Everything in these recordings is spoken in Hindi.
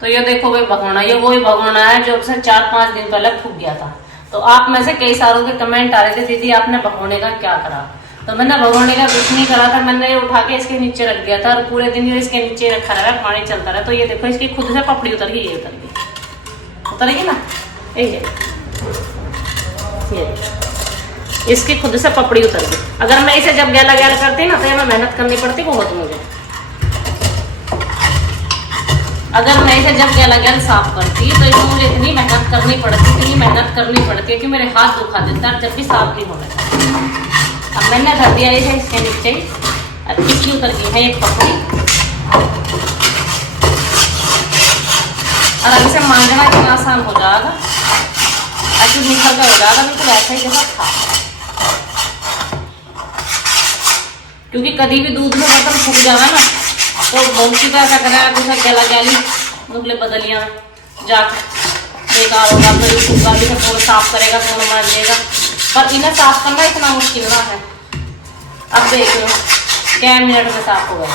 तो ये देखो भाई भगोना, ये वही भगोना है जो से 4-5 दिन पहले फूक गया था। तो आप में से कई सारों के कमेंट आ रहे थे दीदी आपने भगोने का क्या करा। तो मैंने भगोने का कुछ नहीं करा था, मैंने ये उठा के इसके नीचे रख दिया था और पूरे दिन ये इसके नीचे रखा रहा, पानी चलता रहा। तो ये देखो इसकी खुद से पपड़ी उतर गई, ये उतरेगी ना, ये इसकी खुद से पपड़ी उतर गई। अगर मैं इसे जब गैला गैला करती ना तो ये मैं मेहनत करनी पड़ती बहुत मुझे। अगर मैं इसे जब गैला गैल साफ करती तो इसमें मुझे इतनी मेहनत करनी पड़ती है कि मेरे हाथ दुखा देता है जब भी साफ नहीं होना चाहिए। अब मैंने धर दिया इसे इसके नीचे, अब इसकी उतर गई है एक पपड़ी और अब इसे मांझना इतना आसान हो जाएगा, ऐसे निकल का हो जाएगा बिल्कुल ऐसा ही जैसा था। क्योंकि कभी भी दूध में बर्तन फूक जाना ना तो बहुत सी ऐसा करेगा कुछ गैला गैली मुगले बदलियां जाकर बेकार होगा। तो यूट्यूब का भी कौन साफ करेगा, कौन मांजेगा, पर इन्हें साफ करना इतना मुश्किल ना है। अब देख लो क्या मिनट में साफ हो गया।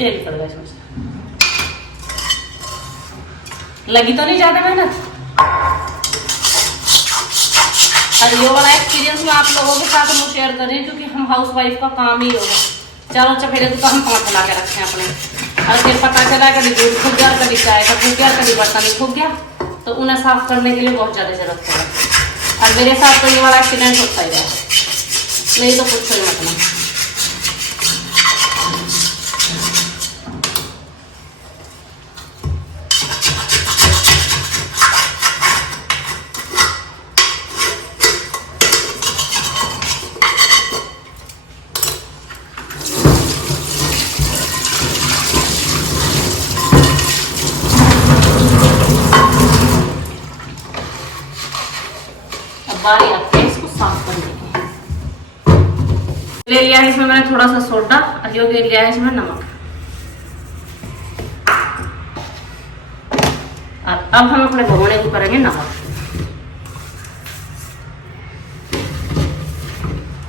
तेल पड़ गया इसमें, लगी तो नहीं ज्यादा मेहनत। और ये वाला एक्सपीरियंस मैं आप लोगों के साथ मैं शेयर कर रही हूँ क्योंकि हम हाउस वाइफ का काम ही होगा। चारों चफेरे तो हम 5 ला के रखे हैं अपने, और फिर पता चला कभी दूध फूक गया, कभी चाय का फूक गया, कभी बर्तन ही फूक गया, तो उन्हें साफ करने के लिए बहुत ज्यादा जरूरत पड़ा। और मेरे साथ तो ये वाला एक्सीडेंट होता ही रहा, नहीं तो कुछ नहीं मतलब। बारी आती है इसको साफ करने की। ले लिया है इसमें मैंने थोड़ा सा सोडा और जो ले लिया है इसमें नमक। और अब हम अपने भगोने को करेंगे नमक,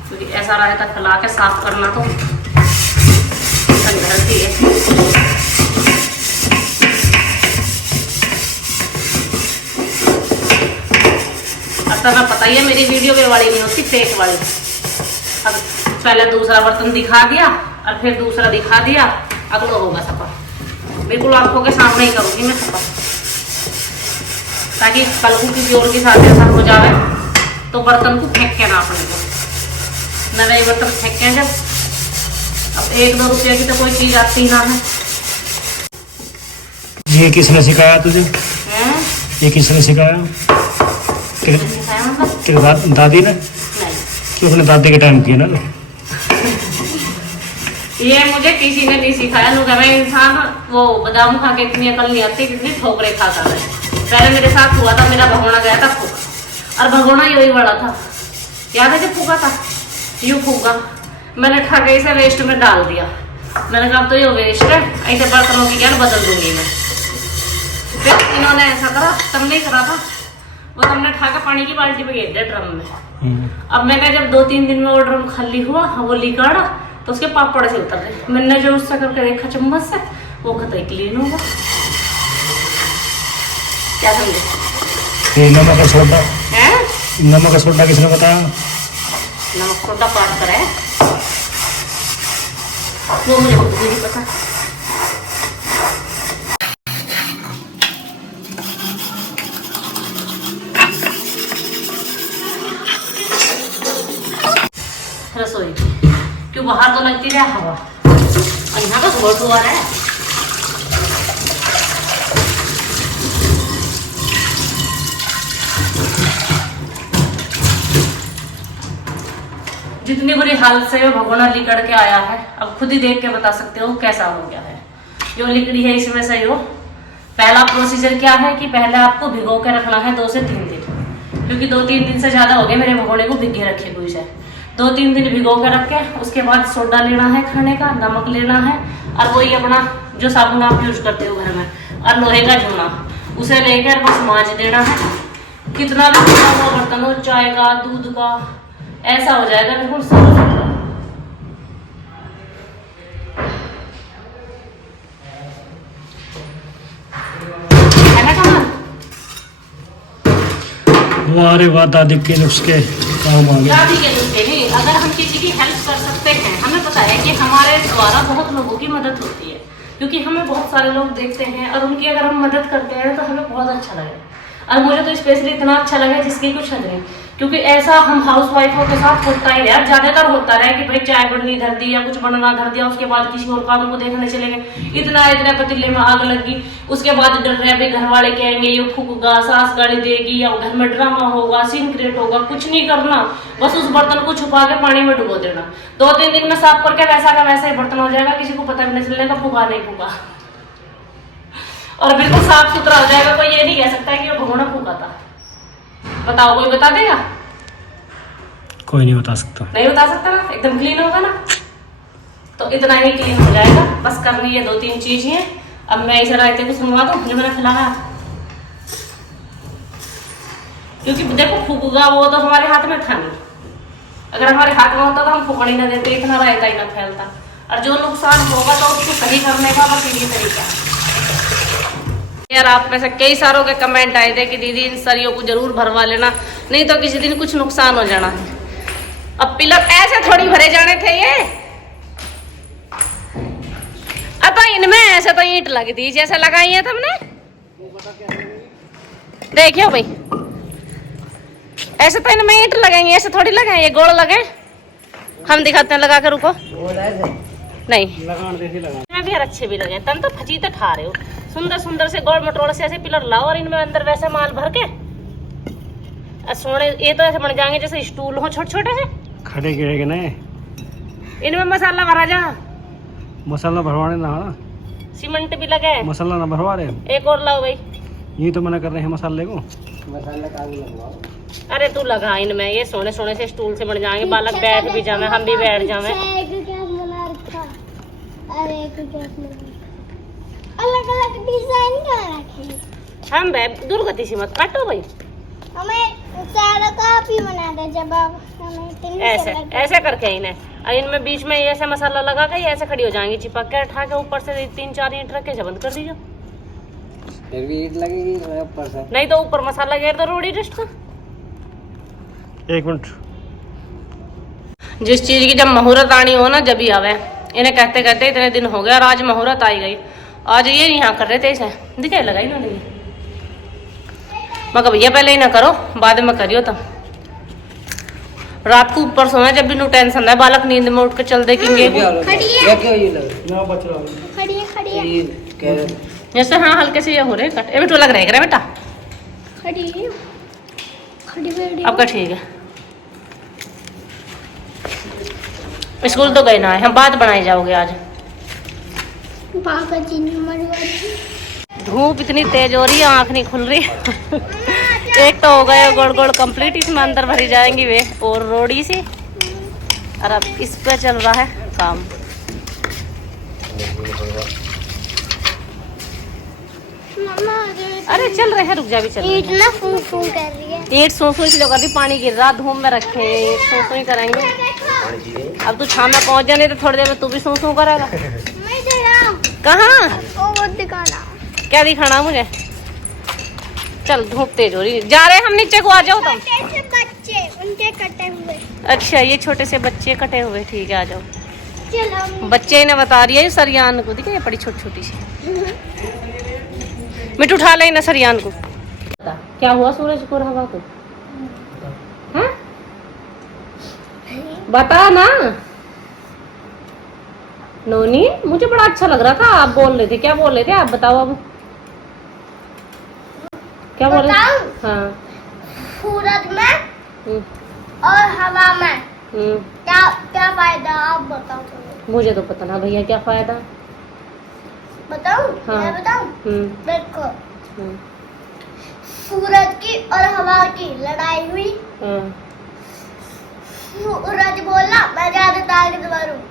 क्योंकि ऐसा रहता फैला के साफ करना तो गलती है। ना पता ही है मेरी वीडियो वे वाली नहीं होती, फेक वाली। अब पहले दूसरा बर्तन दिखा दिया और फिर दूसरा दिखा दिया, अगला होगा सफा। बिल्कुल आंखों के सामने ही करूंगी मैं सफा, ताकि कल को किसी और के साथ ऐसा हो जाए तो बर्तन को फेंक के ना अपने को, नए बर्तन फेंके जब। अब 1-2 रुपये की तो कोई चीज आती ना है। ये किसने सिखाया तुझे? ये किसने सिखाया? दादी ने? क्यों अपने दादी के टाइम किया ना? ये मुझे किसी ने नहीं सिखाया। लोग हमें इंसान वो बादाम खा के इतनी अकल नहीं आती, कितनी ठोकरे खाता है। पहले मेरे साथ हुआ था, मेरा भगोना गया था फूक, और भगोना यही बड़ा था, याद है जब फूका था यूं फूका, मैंने ठा के इसे वेस्ट में डाल दिया। मैंने कहा तो ये वेस्ट है, ऐसे बर्तनों की क्या बदल दूंगी मैं। फिर इन्होंने ऐसा करा, तब नहीं करा था वो, तुमने ठा के पानी की बाल्टी में घेर दिया ड्रम में। अब मैंने जब 2-3 दिन में वो ड्रम खाली हुआ, वो लिकाड़ा तो उसके पापड़ से उतर गए। मैंने जो उससे करके देखा चम्मच से, वो कतई क्लीन होगा। क्या समझे? नमक का सोडा है? नमक का सोडा किसने बताया? नमक सोडा पाठ कर है वो, मुझे खुद भी नहीं पता। रसोई क्यों बाहर तो लगती है हवा, और यहाँ का बहुत हुआ है। जितनी बुरी हालत से भगोना लिकड़ के आया है, अब खुद ही देख के बता सकते हो कैसा हो गया है। जो लिकड़ी है इसमें से हो, पहला प्रोसीजर क्या है कि पहले आपको भिगो के रखना है 2 से 3 दिन, क्योंकि 2-3 दिन से ज्यादा हो गए मेरे भगोने को भिगे रखे हुए है। 2-3 दिन भिगो के रख के उसके बाद सोडा लेना है खाने का, नमक लेना है और वही अपना जो साबुन आप यूज करते हो घर में, और लोहे का जूना, उसे लेकर बस मांज देना है। कितना भी खुला हुआ बर्तन हो, चाय का, दूध का, ऐसा हो जाएगा बिल्कुल साफ सुथरा। है ना कमल? वाह वाह, दादी के नुस्खे काम आ गए। दादी के नुस्खे नहीं, अगर हम किसी की हेल्प कर सकते हैं, हमें पता है कि हमारे द्वारा बहुत लोगों की मदद होती है, क्योंकि हमें बहुत सारे लोग देखते हैं और उनकी अगर हम मदद करते हैं तो हमें बहुत अच्छा लगेगा। और मुझे तो स्पेशली इतना अच्छा लगा जिसकी कुछ हद नहीं, क्योंकि ऐसा हम हाउस वाइफों के साथ होता ही है, ज्यादातर होता है कि भाई चाय बननी धर दी या कुछ बनना धर दिया, उसके बाद किसी और काम को देखने चले गए, इतना पतीले में आग लगी, उसके बाद डर रहे अभी घर वाले कहेंगे ये फूकूगा, सास गाली देगी, या घर में ड्रामा होगा, सीन क्रिएट होगा। कुछ नहीं करना, बस उस बर्तन को छुपा के पानी में डुबो देना, 2-3 दिन में साफ करके वैसा का वैसा ही बर्तन हो जाएगा, किसी को पता भी नहीं चलेगा फूका नहीं फूका, और बिल्कुल साफ सुथरा हो जाएगा। कोई ये नहीं कह सकता कि वो भगोना फूका था। बताओ, कोई बता देगा? कोई नहीं बता सकता। नहीं बता सकता ना, एकदम क्लीन होगा ना, तो इतना ही क्लीन हो जाएगा। बस करनी ये 2-3 चीज ही है। अब मैं इसे रायते को सुनवा दूं जो मैंने खिलाया, क्योंकि देखो फूकूगा वो तो हमारे हाथ में था नहीं, अगर हमारे हाथ में होता तो हम फूकने ना देते, इतना रायता ही ना फैलता। और जो नुकसान होगा तो उसको सही करने का बस यही तरीका है। यार आप में से कई सारों के कमेंट आए थे कि दीदी इन सरियों को जरूर भरवा लेना, नहीं तो किसी दिन कुछ नुकसान हो जाना है। अब पिलर ऐसे थोड़ी भरे जाने थे ये, अब तो इनमें ऐसे तो ईंट लगी थी जैसे लगाई है तुमने, देखियो भाई, ऐसे तो इनमें ईंट लगाएंगे, ऐसे थोड़ी लगाए, ये गोल लगे। हम दिखाते हैं लगा के, रुको। नहीं मैं भी यार अच्छे भी लगे, तन तो फजीते ठा रहे हो, सुंदर सुंदर से गोल मटोल से ऐसे पिलर लाओ और इनमें अंदर वैसे माल भर के सोने, ये तो ऐसे बन जाएंगे जैसे स्टूल हो छोटे छोटे से, खड़े गिरेगे ना। इनमें मसाला भरा जा, मसाला भरवाने ना, सीमेंट भी लगे, मसाला ना भरवा रहे। एक और लाओ भाई, ये तो मना कर रहे हैं मसाले को। मसाला का भी लगवाओ। अरे तू लगा इनमें, ये सोने सोने से स्टूल से बन जाएंगे, बालक बैठ भी जावे, हम भी बैठ जावे। अलग अलग डिजाइन का रखे, हम दुर्गति से मत काटो भाई, हमें सारा काफी बना दे। जब आप हमें ऐसे ऐसे करके इन्हें, और इनमें बीच में ऐसे मसाला लगा के ऐसे खड़ी हो जाएंगी, चिपक के उठा के ऊपर से 3-4 ईंट रख के बंद कर दीजिए, फिर भी ईंट लगेगी ऊपर से, नहीं तो ऊपर मसाला घेर दो रोड़ी डस्ट का। 1 मिनट। जिस चीज की जब मुहूर्त आनी हो ना, जब ही आवे। इन्हें कहते कहते इतने दिन हो गए और आज मुहूर्त आई गई। आज ये यहाँ कर रहे थे, इसे दिखाई लगाई ना नहीं, मगर भैया पहले ही ना करो, बाद में करियो। तब रात को ऊपर सोना, जब भी नो टेंशन है, बालक नींद में उठ के चल देखेंगे जैसे। हाँ हल्के से ये हो रहे कट, ये बेटो लग रहा है बेटा, आपका ठीक है। स्कूल तो गए ना है, हम बात बनाए जाओगे आज। धूप इतनी तेज हो रही है, आंख नहीं खुल रही। एक तो हो गए गोल गोल कंप्लीट, इसमें अंदर भरी जाएंगी वे और रोड़ी सी, और अब इस पे चल रहा है काम। अरे चल रहे हैं, रुक जा, भी चल ईंट ना फूं फूं कर रही है। ईंट सो इसलिए कर रही, पानी गिर रहा, धूप में रखे, सो ही करेंगे। अब तू छाव में पहुंच जाने तो थोड़ी देर में तू भी सो करेगा। मैं जरा कहाँ? वो दिखाना। क्या दिखाना मुझे? चल धूप तेज हो रही है, जा रहे हैं हम नीचे को, आ जाओ तुम। छोटे से बच्चे, उनके कटे हुए। अच्छा ये छोटे से बच्चे कटे हुए, ठीक है आ जाओ। चलो बच्चे इन्हें बता रही है सरियान को, दिखे ये बड़ी छोटी छोटी सी। मिट्टू उठा ले ना सरियान को। क्या हुआ सूरज को, हवा को? हाँ? बता ना नोनी, मुझे बड़ा अच्छा लग रहा था, आप बोल रहे थे, क्या बोल रहे थे आप बताओ अब, क्या बोल रहे थे? हाँ सूरज में और हवा में क्या क्या फायदा, आप बताओ थोड़ा। मुझे तो पता ना भैया क्या फायदा। बताऊं? हाँ। मैं बताऊं? देखो, सूरज की और हवा की लड़ाई हुई। सूरज बोला मैं ज्यादा ताकतवर हूँ,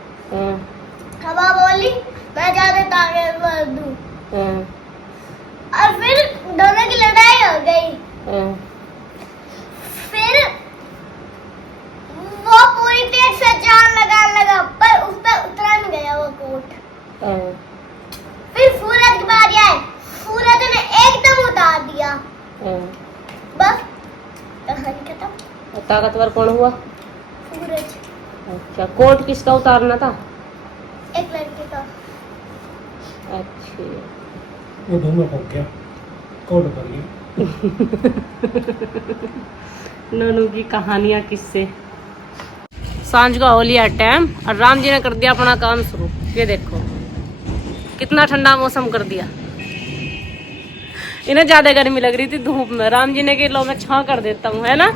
हवा बोली मैं फिर सूरज की बारी आई, सूरज ने एकदम उतार दिया, बस कहानी खत्म। ताकतवर कौन हुआ? सूरज। अच्छा, कोट किसका उतारना था? एक लड़के का। अच्छा, वो धुआं पक गया, कोट पर गया। ननू की कहानियां किससे। सांझ का हो लिया टाइम और राम जी ने कर दिया अपना काम शुरू। ये देखो कितना ठंडा मौसम कर दिया। इन्हें ज्यादा गर्मी लग रही थी धूप में, राम जी ने कि लो मैं छां कर देता हूँ, है ना।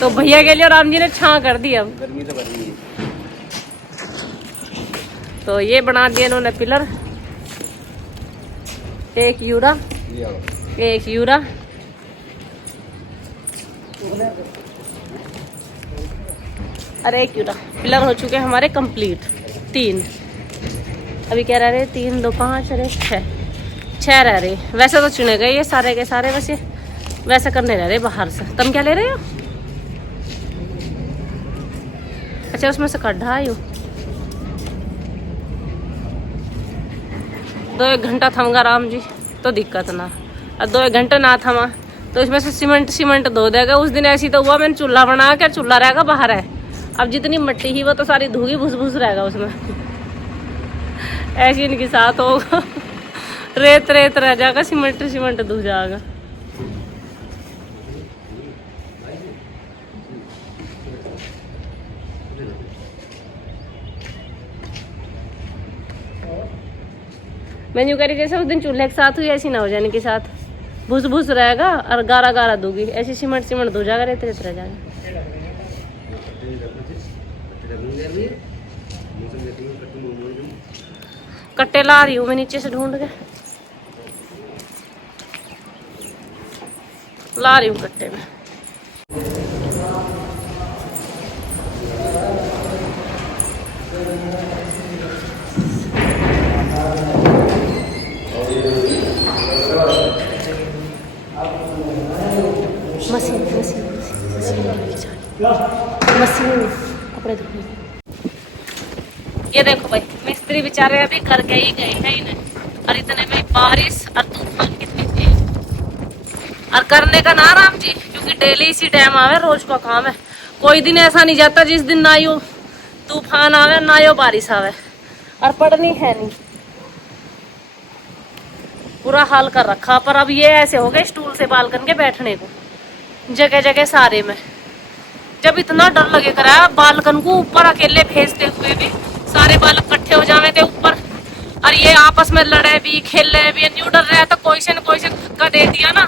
तो भैया के लिए राम जी ने छां कर दी। अब गर्मी तो बढ़ी है। तो ये बना दिए इन्होंने पिलर, एक यूरा एक यूरा। अरे एक यूरा पिलर हो चुके हमारे कंप्लीट। 3 अभी क्या रह रहे? 3 2 5 अरे 6 रह रहे। वैसे तो चुने गए ये सारे के सारे, वैसे वैसे करने रह रहे बाहर से। तुम क्या ले रहे हो? अच्छा, उसमें से कड्ढा आई हो। 2-1 घंटा थमगा राम जी तो दिक्कत ना, और 2-1 घंटे ना थमा तो इसमें से सीमेंट धो देगा। उस दिन ऐसी तो हुआ, मैंने चूल्हा बना के, चूल्हा रहेगा बाहर है, अब जितनी मिट्टी ही वो तो सारी धूगी भुस भुस रहेगा उसमें। ऐसी इनके साथ होगा। रेत रेत रह जाएगा, सीमेंट धो जाएगा। मैं यूँ करी जैसे उस दिन चूल्हे के साथ हुई, ऐसी ना हो जाने के साथ भुस भुस रहेगा और गारा गारा दूंगी। ऐसी सीमेंट धो जाएगा, रेत रेत रह जाएगा। कट्टे ला रही हूँ मैं नीचे से ढूंढ के, ला रही हूँ कट्टे में। मशीन कपड़े धोने। ये देखो भाई, मिस्त्री बेचारे अभी करके ही गए हैं इन्हें, और इतने में बारिश और तूफान कितनी तेज। और करने का ना राम जी, क्योंकि डेली इसी टाइम आवे, रोज का काम है। कोई दिन ऐसा नहीं जाता जिस दिन ना यो तूफान आवे ना यो बारिश आवे, और पड़नी है नहीं। पूरा हाल कर रखा। पर अब ये ऐसे हो गए स्टूल से बालकन के बैठने को जगह जगह सारे में। जब इतना डर लगे करा बालकन को ऊपर अकेले भेजते हुए भी, सारे बालक इकट्ठे हो जावे थे ऊपर, और ये आपस में लड़े भी खेले भी। न्यू डर रहा तो कोई से न कोई से धक्का दे दिया ना